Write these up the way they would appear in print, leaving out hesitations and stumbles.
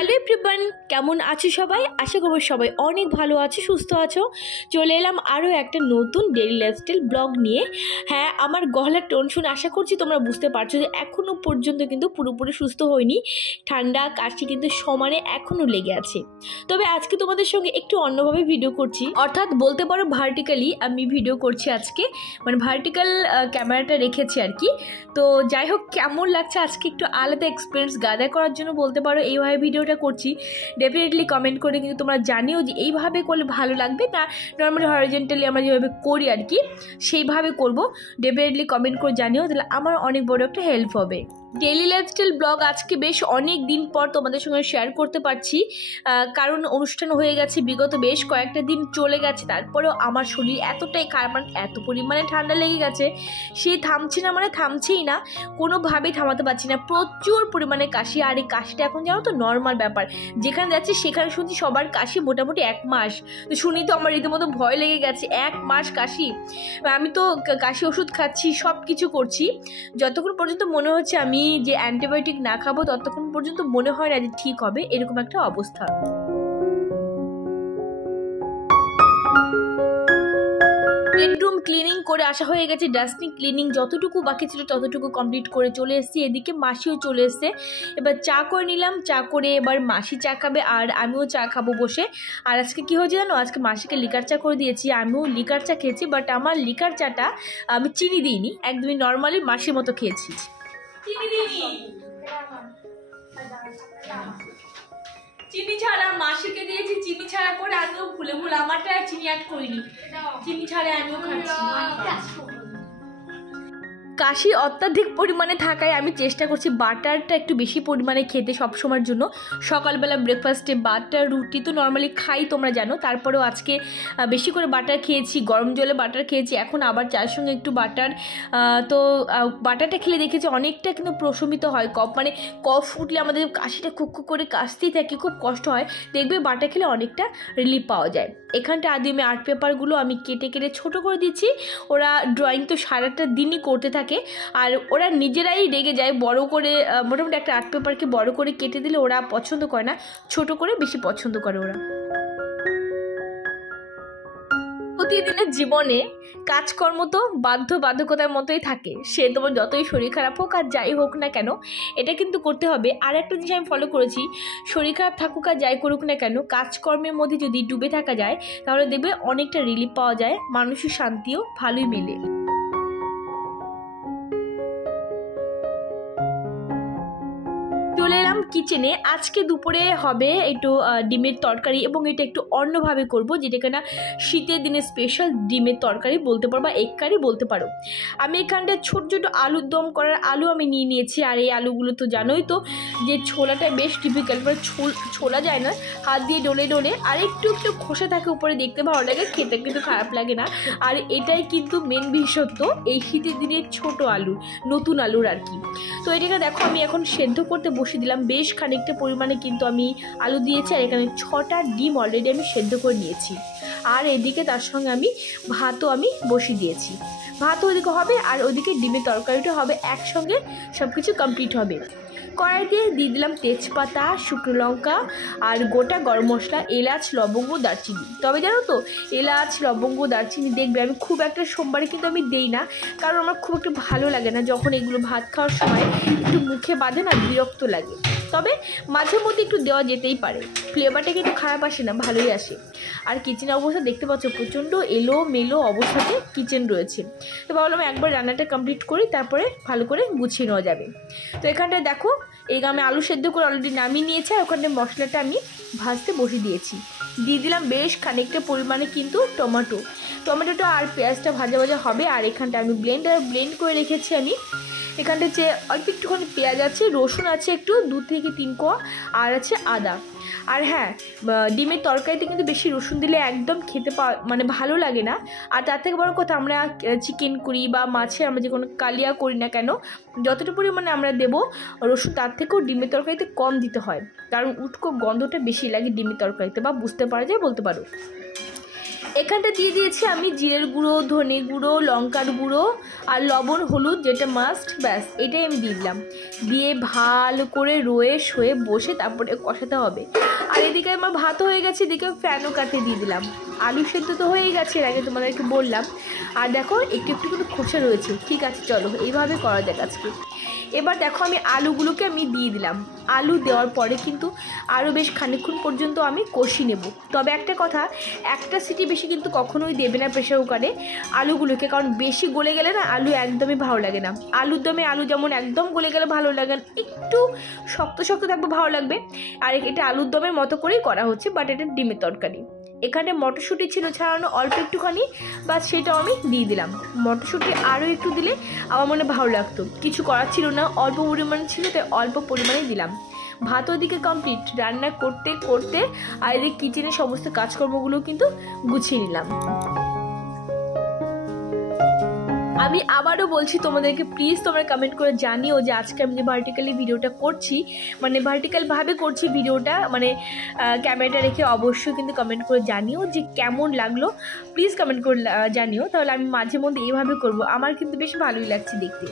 Hello everyone, কেমন আছো সবাই? আশা করব সবাই অনেক ভালো আছো, সুস্থ আছো। চলে এলাম আরও একটা নতুন ডেইলি লাইফস্টাইল ব্লগ নিয়ে। হ্যাঁ, আমার গলার টোন শুনে আশা করছি তোমরা বুঝতে পারছো যে এখনও পর্যন্ত কিন্তু পুরোপুরি সুস্থ হয়নি। ঠান্ডা কাশি কিন্তু সমানে এখনও লেগে আছে। তবে আজকে তোমাদের সঙ্গে একটু অন্যভাবে ভিডিও করছি, অর্থাৎ বলতে পারো ভার্টিক্যালি আমি ভিডিও করছি আজকে, মানে ভার্টিক্যাল ক্যামেরাটা রেখেছি আর কি। তো যাই হোক, কেমন লাগছে আজকে একটু আলাদা এক্সপিরিয়েন্স গাদার করার জন্য বলতে পারো এইভাবে ভিডিওটা করছি। ডেফিনেটলি কমেন্ট করে কিন্তু তোমরা জানিও যে এইভাবে করলে ভালো লাগবে না নর্মালি হরিজন্টালি আমরা যেভাবে করি আর কি সেইভাবে করব। ডেফিনেটলি কমেন্ট করে জানিও, তাহলে আমার অনেক বড় একটা হেল্প হবে। ডেইলি লাইফস্টাইল ব্লগ আজকে বেশ অনেক দিন পর তোমাদের সঙ্গে শেয়ার করতে পারছি, কারণ অনুষ্ঠান হয়ে গেছে বিগত বেশ কয়েকটা দিন চলে গেছে। তারপরেও আমার শরীর এতটাই খারাপ, মানে এত পরিমাণে ঠান্ডা লেগে গেছে, সে থামছে না, মানে থামছেই না, কোনোভাবেই থামাতে পারছি না। প্রচুর পরিমাণে কাশি, আর এই কাশিটা এখন জানো তো নর্মাল ব্যাপার। যেখানে যাচ্ছি সেখানে শুনছি সবার কাশি মোটামুটি 1 মাস। তো শুনি তো আমার রীতিমতো ভয় লেগে গেছে, 1 মাস কাশি। আমি তো কাশি ওষুধ খাচ্ছি, সব কিছু করছি, যতক্ষণ পর্যন্ত মনে হচ্ছে আমি যে অ্যান্টিবায়োটিক না খাবো ততক্ষণ পর্যন্ত মনে হয় না যে ঠিক হবে, এরকম একটা অবস্থা। বেডরুম ক্লিনিং করে আসা হয়ে গেছে, ডাস্টিং ক্লিনিং যতটুকু বাকি ছিল ততটুকু কমপ্লিট করে চলে এসেছি। এদিকে মাসিও চলে এসছে, এবার চা করে নিলাম। চা করে এবার মাসি চা খাবে আর আমিও চা খাবো বসে। আর আজকে কী হয়েছে জানো, আজকে মাসিকে লিকার চা করে দিয়েছি, আমিও লিকার চা খেয়েছি, বাট আমার লিকার চাটা আমি চিনি দিইনি, একদমই নর্মালি মাসির মতো খেয়েছি। চিনি ছাড়া মাসিকে দিয়েছি, চিনি ছাড়া করে আমিও ভুলে আমারটা আর চিনি অ্যাড করিনি, চিনি ছাড়া আমিও খাচ্ছি। কাশি অত্যাধিক পরিমাণে থাকায় আমি চেষ্টা করছি বাটারটা একটু বেশি পরিমাণে খেতে সবসময়ের জন্য। সকালবেলা ব্রেকফাস্টে বাটার রুটি তো নর্মালি খাই, তোমরা জানো, তারপরেও আজকে বেশি করে বাটার খেয়েছি, গরম জলে বাটার খেয়েছি, এখন আবার চায়ের সঙ্গে একটু বাটার। তো বাটারটা খেলে দেখেছি অনেকটা কিন্তু প্রশমিত হয় কফ, মানে কফ উঠলে আমাদের কাশিটা খুব করে কাশতেই থাকে, খুব কষ্ট হয়, দেখবে বাটার খেলে অনেকটা রিলিফ পাওয়া যায়। এখানটা আদি আমি আর্ট পেপারগুলো আমি কেটে কেটে ছোটো করে দিচ্ছি। ওরা ড্রয়িং তো সারাটা দিনই করতে থাকে, আর ওরা নিজেরাই রেগে যায় বড় করে, মোটামুটি একটা আর্ট পেপারকে বড় করে কেটে দিলে ওরা পছন্দ করে না, ছোট করে বেশি পছন্দ করে ওরা। প্রতিদিনের জীবনে কাজকর্ম তো বাধ্যবাধকতার মতোই থাকে, সে তোমার যতই শরীর খারাপ হোক আর যাই হোক না কেন এটা কিন্তু করতে হবে। আর একটা জিনিস আমি ফলো করেছি, শরীর খারাপ থাকুক আর যাই করুক না কেন কাজকর্মের মধ্যে যদি ডুবে থাকা যায় তাহলে দেখবে অনেকটা রিলিফ পাওয়া যায়, মানসিক শান্তিও ভালোই মেলে। চলে এলাম কিচেনে। আজকে দুপুরে হবে একটু ডিমের তরকারি, এবং এটা একটু অন্যভাবে করব, যেটা কিনা শীতের দিনে স্পেশাল ডিমের তরকারি বলতে পারো বা এগ কারি বলতে পারো। আমি এখানটা ছোট ছোট আলুর দম করার আলু আমি নিয়ে নিয়েছি, আর এই আলুগুলো তো জানোই তো যে ছোলাটা বেশ ডিফিকাল্ট, মানে ছোলা যায় না, হাত দিয়ে ডলে ডলে, আর একটু একটু খোসা থাকে উপরে, দেখতে ভালো লাগে, খেতে কিন্তু খারাপ লাগে না। আর এটাই কিন্তু মেন বিশেষত্ব এই শীতের দিনে ছোট আলু, নতুন আলুর আর কি। তো এটাকে দেখো আমি এখন সেদ্ধ করতে বসে দিলাম, বেশ খানিকটা পরিমাণে কিন্তু আমি আলু দিয়েছি, আর এখানে 6টা ডিম অলরেডি আমি সেদ্ধ করে নিয়েছি। আর এদিকে তার সঙ্গে আমি ভাতও আমি বসিয়ে দিয়েছি, ভাতও ওদিকে হবে আর ওদিকে ডিমের তরকারিটা হবে, একসঙ্গে সব কিছু কমপ্লিট হবে। কড়াইতে দিয়ে দিলাম তেজপাতা, শুকনো লঙ্কা আর গোটা গরম মশলা, এলাচ, লবঙ্গ, দারচিনি। তবে জানো তো এলাচ, লবঙ্গ, দারচিনি দেখবে আমি খুব একটা সোমবারে কিন্তু আমি দেই না, কারণ আমার খুব একটু ভালো লাগে না যখন এগুলো ভাত খাওয়ার সময় একটু মুখে বাঁধে না, বিরক্ত লাগে। তবে মাঝে মধ্যে একটু দেওয়া যেতেই পারে, ফ্লেভারটা কিন্তু খারাপ আসে না, ভালোই আসে। আর কিচেনের অবস্থা দেখতে পাচ্ছ, প্রচণ্ড এলোমেলো অবস্থাতে কিচেন রয়েছে। তো ভাবলাম একবার রান্নাটা কমপ্লিট করি, তারপরে ভালো করে গুছিয়ে নেওয়া যাবে। তো এখানটায় দেখো এই আমি আলু সেদ্ধ করে অলরেডি নামিয়ে নিয়েছি, আর ওখানে মশলাটা আমি ভাজতে বসিয়ে দিয়েছি। দিয়ে দিলাম বেশ খানিকটা পরিমাণে কিন্তু টমেটোটা আর পেঁয়াজটা ভাজা ভাজা হবে। আর এখানটা আমি ব্লেন্ড করে রেখেছি আমি। এখানটা যে অল্প একটুখানি পেঁয়াজ আছে, রসুন আছে একটু 2 থেকে 3 কোয়া, আর আছে আদা। আর হ্যাঁ, ডিমের তরকারিতে কিন্তু বেশি রসুন দিলে একদম খেতে মানে ভালো লাগে না। আর তার থেকে বড় কথা, আমরা চিকেন করি বা মাছে আমরা যে কোনো কালিয়া করি না কেন, যতটা পরিমাণে আমরা দেবো রসুন তার থেকেও ডিমের তরকারিতে কম দিতে হয়, কারণ উটকো গন্ধটা বেশি লাগে ডিমের তরকারিতে, বা বুঝতে পারা যায় বলতে পারো। এখানটা দিয়ে দিয়েছি আমি জিরের গুঁড়ো, ধনে গুঁড়ো, লঙ্কার গুঁড়ো আর লবণ, হলুদ যেটা মাস্ট, ব্যাস এটাই আমি দিয়ে দিলাম। দিয়ে ভালো করে রয়ে শোয়ে বসে তারপরে কষাতে হবে। আর এদিকে আমার ভাতও হয়ে গেছে, এদিকে ফ্যানও কাটে দিয়ে দিলাম। আলু সেদ্ধ তো হয়েই গেছে, এর আগে তোমাদেরকে বললাম। আর দেখো একটু একটু করে খোসা রয়েছে। ঠিক আছে, চলো এইভাবে করা যাক আজকে। এবার দেখো আমি আলুগুলোকে আমি দিয়ে দিলাম। আলু দেওয়ার পরে কিন্তু আরও বেশ খানিকক্ষণ পর্যন্ত আমি কষি নেব। তবে একটা কথা, একটা সিটি বেশি কিন্তু কখনোই দেবে না প্রেশার কুকারে আলুগুলোকে, কারণ বেশি গলে গেলে না আলু একদমই ভালো লাগে না। আলুর দমে আলু যেমন একদম গলে গেলে ভালো লাগে না, একটু শক্ত শক্ত থাকবে ভালো লাগবে। আর এটা আলুর দমের মতো করেই করা হচ্ছে, বাট এটা ডিমের তরকারি। এখানে মটরশুঁটি ছিল ছাড়ানো অল্প একটুখানি, বাস সেটাও আমি দিয়ে দিলাম। মটরশুঁটি আরও একটু দিলে আমার মনে ভালো লাগতো, কিছু করার ছিল না, অল্প পরিমাণে ছিল তাই অল্প পরিমাণে দিলাম। ভাত ওদিকে কমপ্লিট, রান্না করতে করতে আর এদিকে কিচেনের সমস্ত কাজকর্মগুলো কিন্তু গুছিয়ে নিলাম। আমি আবারও বলছি তোমাদেরকে, প্লিজ তোমরা কমেন্ট করে জানিও যে আজকে আমি যে ভার্টিক্যালি ভিডিওটা করছি, মানে ভার্টিক্যালভাবে করছি ভিডিওটা, মানে ক্যামেরাটা রেখে অবশ্যই কিন্তু কমেন্ট করে জানিও যে কেমন লাগলো। প্লিজ কমেন্ট করে জানিও, তাহলে আমি মাঝে মধ্যে এইভাবে করব, আমার কিন্তু বেশ ভালোই লাগছে দেখতে।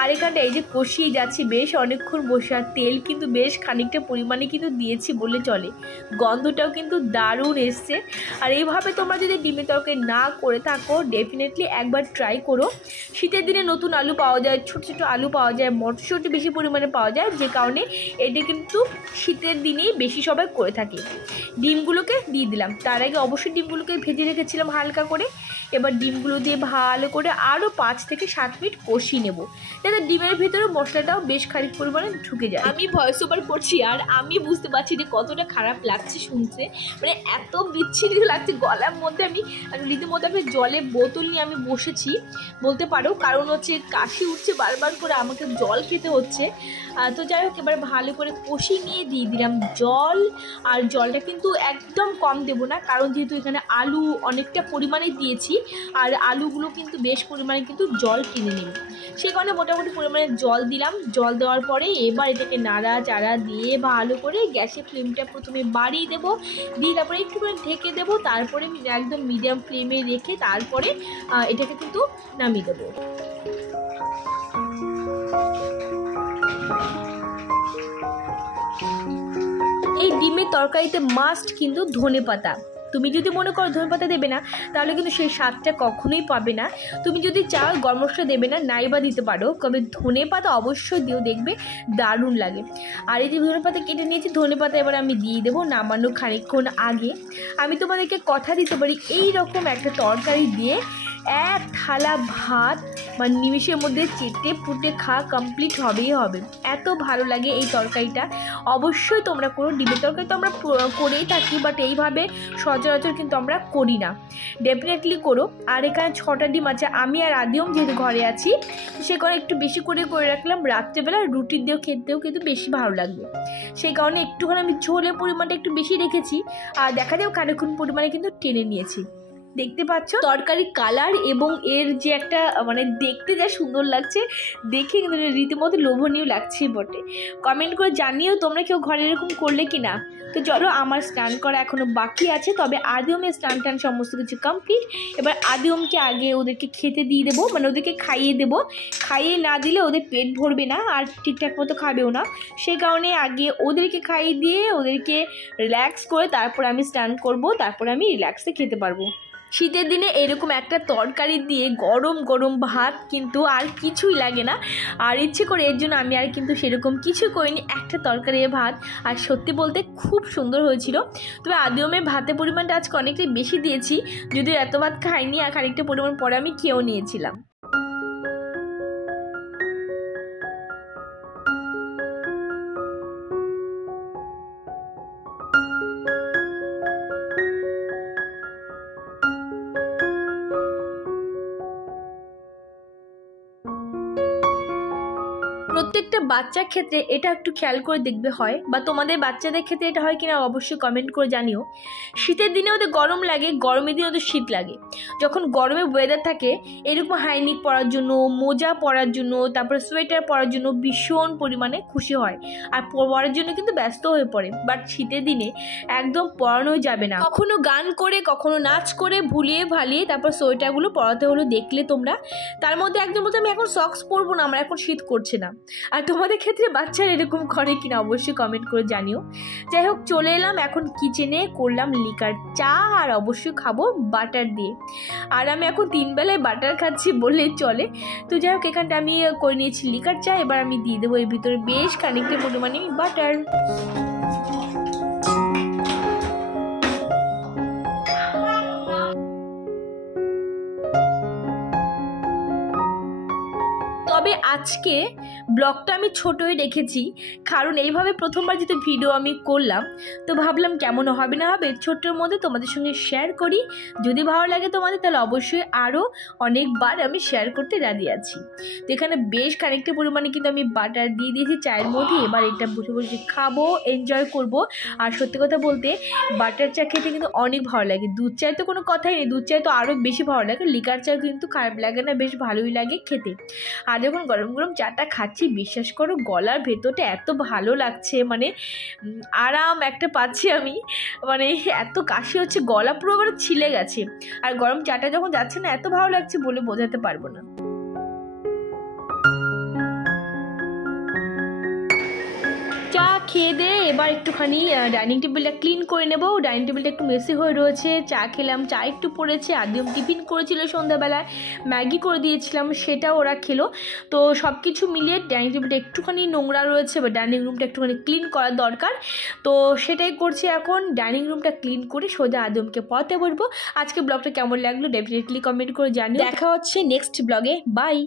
আর এখানটা এই যে কষিয়ে যাচ্ছি বেশ অনেকক্ষণ বসে, আর তেল কিন্তু বেশ খানিকটা পরিমাণে কিন্তু দিয়েছি বলে চলে, গন্ধটাও কিন্তু দারুণ এসছে। আর এইভাবে তোমরা যদি ডিমের তরকারি না করে থাকো ডেফিনেটলি একবার ট্রাই করো। শীতের দিনে নতুন আলু পাওয়া যায়, ছোট ছোট আলু পাওয়া যায়, মটরশুঁটি বেশি পরিমাণে পাওয়া যায়, যে কারণে এটি কিন্তু শীতের দিনেই বেশি সবাই করে থাকে। ডিমগুলোকে দিয়ে দিলাম, তার আগে অবশ্যই ডিমগুলোকে ভেজে রেখেছিলাম হালকা করে। এবার ডিমগুলো দিয়ে ভালো করে আরও 5 থেকে 7 মিনিট কষিয়ে নেব, যাতে ডিমের ভিতরে মশলাটাও বেশ খানিক পরিমাণে ঢুকে যায়। আমি ভয়েস ওভার করছি আর আমি বুঝতে পারছি যে কতটা খারাপ লাগছে শুনতে, মানে এত বিচ্ছিরি লাগছে গলার মধ্যে। আমি রীতিমতো একটা জলের বোতল নিয়ে আমি বসেছি বলতে পারো, কারণ হচ্ছে কাশি উঠছে বারবার করে, আমাকে জল খেতে হচ্ছে। তো যাই হোক, এবার ভালো করে কষিয়ে নিয়ে দিয়ে দিলাম জল। আর জলটা কিন্তু একদম কম দেবো না, কারণ যেহেতু এখানে আলু অনেকটা পরিমাণে দিয়েছি, আর আলুগুলো কিন্তু বেশ পরিমাণে কিন্তু জল টেনে নেবে, সেই কারণে মোটামুটি পরিমাণে জল দিলাম। জল দেওয়ার পরে এবার এটাকে নাড়া চাড়া দিয়ে ভালো করে গ্যাসের ফ্লেমটা প্রথমে বাড়িয়ে দেবো, দিয়ে তারপরে একটুখানি ঢেকে দেবো, তারপরে একদম মিডিয়াম ফ্লেমে রেখে তারপরে এটাকে কিন্তু নামিয়ে দেবো। এই ডিমের তরকারিতে মাস্ট কিন্তু ধনেপাতা। তুমি যদি মনে করো ধনেপাতা দেবে না, তাহলে কিন্তু সেই স্বাদটা কখনোই পাবে না। তুমি যদি চাও গরম মশলা দেবে না, নাইবা দিতে পারো, তবে ধনেপাতা অবশ্যই দিও, দেখবে দারুণ লাগে। আর এই যে ধনেপাতা কেটে নিয়েছি, ধনেপাতা এবার আমি দিয়ে দেবো নামানো খানিকক্ষণ আগে। আমি তোমাদেরকে কথা দিতে পারি, এই রকম একটা তরকারি দিয়ে এক থালা ভাত বা নিমিষের মধ্যে চেটে পুটে খাওয়া কমপ্লিট হবেই হবে, এত ভালো লাগে এই তরকারিটা। অবশ্যই তোমরা করো। ডিমের তরকারি তো আমরা করেই থাকি, বাট এইভাবে সচরাচর কিন্তু আমরা করি না, ডেফিনেটলি করো। আর এখানে 6টা ডিম আছে, আমি আর আদিওম যেহেতু ঘরে আছি সে কারণে একটু বেশি করে রাখলাম, রাত্রেবেলা রুটি দিয়েও খেতেও কিন্তু বেশি ভালো লাগবে, সেই কারণে একটুখানি আমি ঝোলের পরিমাণটা একটু বেশি রেখেছি। আর দেখা যাও খানিকক্ষণ পরিমাণে কিন্তু টেনে নিয়েছি। দেখতে পাচ্ছ তরকারি কালার এবং এর যে একটা মানে দেখতে যা সুন্দর লাগছে, দেখে কিন্তু রীতিমতো লোভনীয় লাগছে বটে। কমেন্ট করে জানিও তোমরা কেউ ঘরে এরকম করলে কি না। তো চলো, আমার স্নান করা এখনও বাকি আছে, তবে আদিওমের স্নান টান সমস্ত কিছু কমপ্লিট। এবার আদিওমকে আগে ওদেরকে খেতে দিয়ে দেবো, মানে ওদেরকে খাইয়ে দেবো। খাইয়ে না দিলে ওদের পেট ভরবে না আর ঠিকঠাক মতো খাবেও না, সেই কারণে আগে ওদেরকে খাইয়ে দিয়ে ওদেরকে রিল্যাক্স করে তারপর আমি স্নান করব, তারপর আমি রিল্যাক্সে খেতে পারবো। শীতের দিনে এরকম একটা তরকারি দিয়ে গরম গরম ভাত কিন্তু আর কিছুই লাগে না। আর ইচ্ছে করে এর জন্য আমি আর কিন্তু সেরকম কিছু করিনি, একটা তরকারি ভাত। আর সত্যি বলতে খুব সুন্দর হয়েছিল। তবে আদিওমের ভাতের পরিমাণটা আজকে অনেকটাই বেশি দিয়েছি, যদিও এত ভাত খাইনি, আর খানিকটা পরিমাণ পরে আমি খেয়েও নিয়েছিলাম। প্রত্যেকটা বাচ্চার ক্ষেত্রে এটা একটু খেয়াল করে দেখবে হয়, বা তোমাদের বাচ্চাদের ক্ষেত্রে এটা হয় কিনা অবশ্যই কমেন্ট করে জানিও। শীতের দিনে ওদের গরম লাগে, গরমের দিনে ওদের শীত লাগে। যখন গরমে ওয়েদার থাকে এরকম হাইনিক পরার জন্য, মোজা পরার জন্য, তারপরে সোয়েটার পরার জন্য ভীষণ পরিমাণে খুশি হয় আর পরার জন্য কিন্তু ব্যস্ত হয়ে পড়ে। বাট শীতের দিনে একদম পরানোই যাবে না। কখনো গান করে, কখনো নাচ করে, ভুলিয়ে ভালিয়ে তারপর সোয়েটারগুলো পরাতে হলো, দেখলে তোমরা। তার মধ্যে একদম বলতে আমি এখন সক্স পরবো না, আমার এখন শীত করছে না। আর তোমাদের ক্ষেত্রে বাচ্চারা এরকম করে কিনা অবশ্যই কমেন্ট করে জানিও। যাই হোক, চলে এলাম এখন কিচেনে, করলাম লিকার চা আর অবশ্যই খাবো বাটার দিয়ে। আর আমি এখন 3 বেলায় বাটার খাচ্ছি বললেই চলে। তো যাই হোক, এখানটা আমি করে নিয়েছি লিকার চা। এবার আমি দিয়ে দেবো এর ভিতরে বেশ খানিকটা পরিমাণে বাটার। তবে আজকে ব্লগটা আমি ছোটোই রেখেছি, কারণ এইভাবে প্রথমবার যেহেতু ভিডিও আমি করলাম, তো ভাবলাম কেমন হবে না হবে ছোট্টোর মধ্যে তোমাদের সঙ্গে শেয়ার করি। যদি ভালো লাগে তোমাদের তাহলে অবশ্যই আরও অনেকবার আমি শেয়ার করতে রাজি আছি। তো এখানে বেশ খানিকটা পরিমাণে কিন্তু আমি বাটার দিয়ে দিয়েছি চায়ের মধ্যে। এবার এটা বসে বসে খাবো, এনজয় করব। আর সত্যি কথা বলতে বাটার চা খেতে কিন্তু অনেক ভালো লাগে। দুধ চায় তো কোনো কথাই নেই, দুধ চায় তো আরও বেশি ভালো লাগে। লিকার চা কিন্তু খারাপ লাগে না, বেশ ভালোই লাগে খেতে। আর যখন গরম গরম চাটা খাচ্ছি, বিশ্বাস করো গলার ভেতরটা এত ভালো লাগছে, মানে আরাম একটা পাচ্ছি আমি। মানে এত কাশি হচ্ছে, গলা পুরো আবার ছিলে গেছে। আর গরম চাটা যখন যাচ্ছে না, এত ভালো লাগছে বলে বোঝাতে পারবো না। চা খেয়ে দিয়ে এবার একটুখানি ডাইনিং টেবিলটা ক্লিন করে নেব। ডাইনিং টেবিলটা একটু মেসি হয়ে রয়েছে। চা খেলাম, চা একটু পড়েছে। আদিম টিফিন করেছিল সন্ধ্যাবেলায়, ম্যাগি করে দিয়েছিলাম, সেটাও ওরা খেলো। তো সব কিছু মিলিয়ে ডাইনিং টেবিলটা একটুখানি নোংরা রয়েছে, বা ডাইনিং রুমটা একটুখানি ক্লিন করার দরকার। তো সেটাই করছি এখন। ডাইনিং রুমটা ক্লিন করে সোজা আদিমকে পড়াতে বসবো। আজকে ব্লগটা কেমন লাগলো ডেফিনেটলি কমেন্ট করে জানিও। দেখা হচ্ছে নেক্সট ব্লগে। বাই।